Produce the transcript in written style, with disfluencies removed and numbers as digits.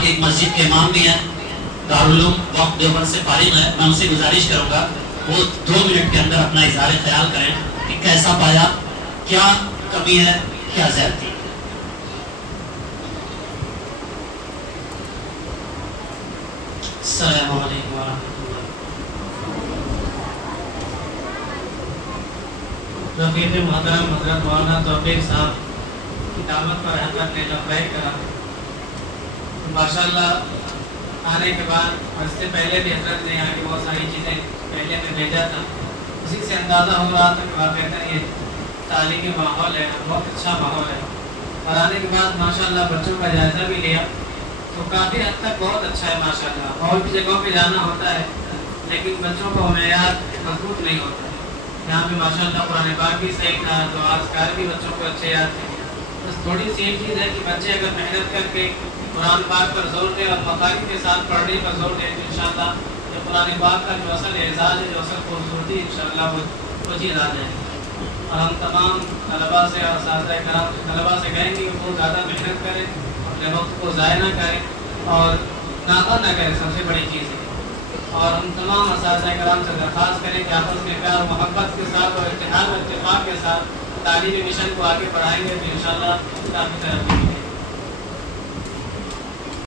کے ایک مسجد کے امام بھی ہیں، دارالعلوم وقت دیوبند سے فارغ ہے، میں ان سے گزارش کروں گا وہ 2 منٹ کے اندر اپنا اظہار خیال کریں کہ کیسا پایا، کیا کمی ہے، کیا زیادتی ہے۔ السلام علیکم ورحمۃ اللہ۔ رفیق محترم حضرت مولانا توفیق صاحب کی دعوت پر حضرت نے لبیک کرا۔ ماشاءاللہ آنے کے بعد اس سے پہلے بھی حضرت نے یہاں کی بہت ساری چیزیں پہلے میں بھیجا تھا، اسی سے اندازہ ہو رہا تھا کہ واقعتاً یہ تعلیمی ماحول ہے، بہت اچھا ماحول ہے۔ اور آنے کے بعد ماشاءاللہ بچوں کا جائزہ بھی لیا تو کافی حد تک بہت اچھا ہے ماشاءاللہ۔ اور بھی جگہوں پہ جانا ہوتا ہے لیکن بچوں کو معیار مضبوط نہیں ہوتا ہے، یہاں پہ ماشاءاللہ قرآن پاک بھی صحیح تھا، تو اذکار بھی بچوں کو اچھے یاد تھے۔ بس تھوڑی سی ایک چیز ہے کہ بچے اگر محنت کر کے قرآن پاک پر زور دیں اور مقارب کے ساتھ پڑھنے پر زور دیں تو انشاءاللہ یہ قرآن پاک کا جو اصل اعزاز ہے، جو اصل خوبصورتی ہے، انشاءاللہ وہ چیز آ جائے گی۔ اور ہم تمام طلباء سے اور اساتذہ کرام طلباء سے کہیں گے کہ وہ زیادہ محنت کریں، اپنے وقت کو ضائع نہ کریں اور ناغہ نہ کریں، سب سے بڑی چیز ہے۔ اور ہم تمام اساتذہ کرام سے درخواست کریں کہ آپس میں پیار و محبت کے ساتھ اور اتحاد و اتفاق کے ساتھ تعلیمی مشن کو آگے بڑھائیں گے تو انشاءاللہ کافی ترقی